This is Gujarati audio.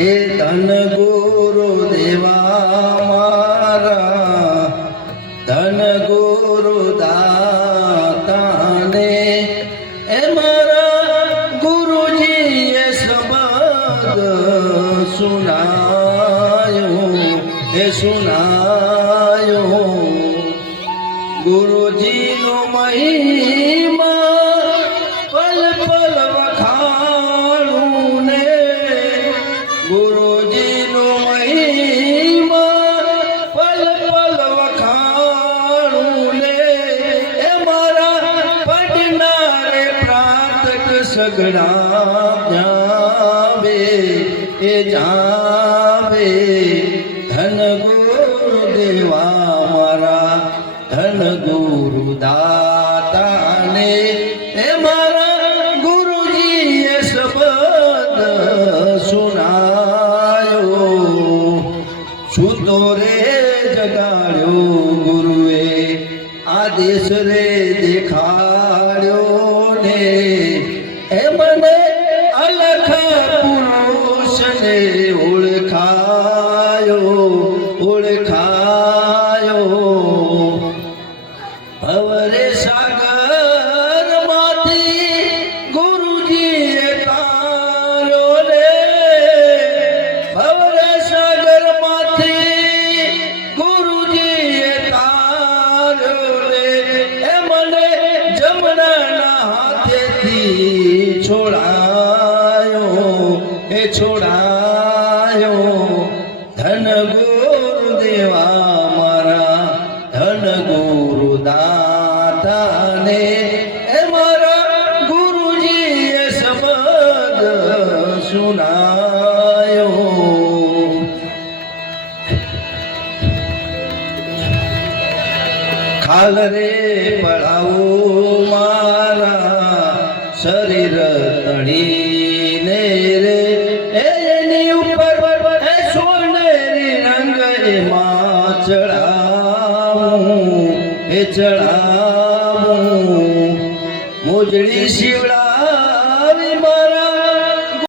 એ ધન ગુરુ દેવા મારા ધન ગુરુ દાતાને એ મારા ગુરુજીએ શબ્દ સુનાયો એ સુનાયો ગુરુજીનો મહિમા પલ પલ વખાણું ને ગુરુજીનો મહિમા પલ પલ વખાણું ને એ મારા પડનારે પ્રાતક સગડા જાવે એ જાવે ધન ગુરુ દેવા મારા ધન ગુરુ દાતાને એ મારા ગુરુજીએ શબ્દ સુનાયો સૂતો રે જગાડ્યો ગુરુએ આદેશ રે દેખાડ્યો ને એ મને અલખ પુરુષને ઓળખાયો ઓળખાયો ભવરે સાગર માંથી ગુરુજીએ તાર્યો રે ભવરે સાગર માંથી ગુરુજીએ તાર્યો રે એ મને જમણાના હાથેથી છોડાયો એ છોડાયો ધન ગુરુ દેવા મારા ધન ગુરુ દાતાને એ મારા ગુરુજીએ શબ્દ સુનાયો ખાલ રે પડાવું મારા શરીર તણીને રે એની ઉપર એ સોનેરી રંગ એમાં ચડાવું એ ચડાવું મોજડી શિવડા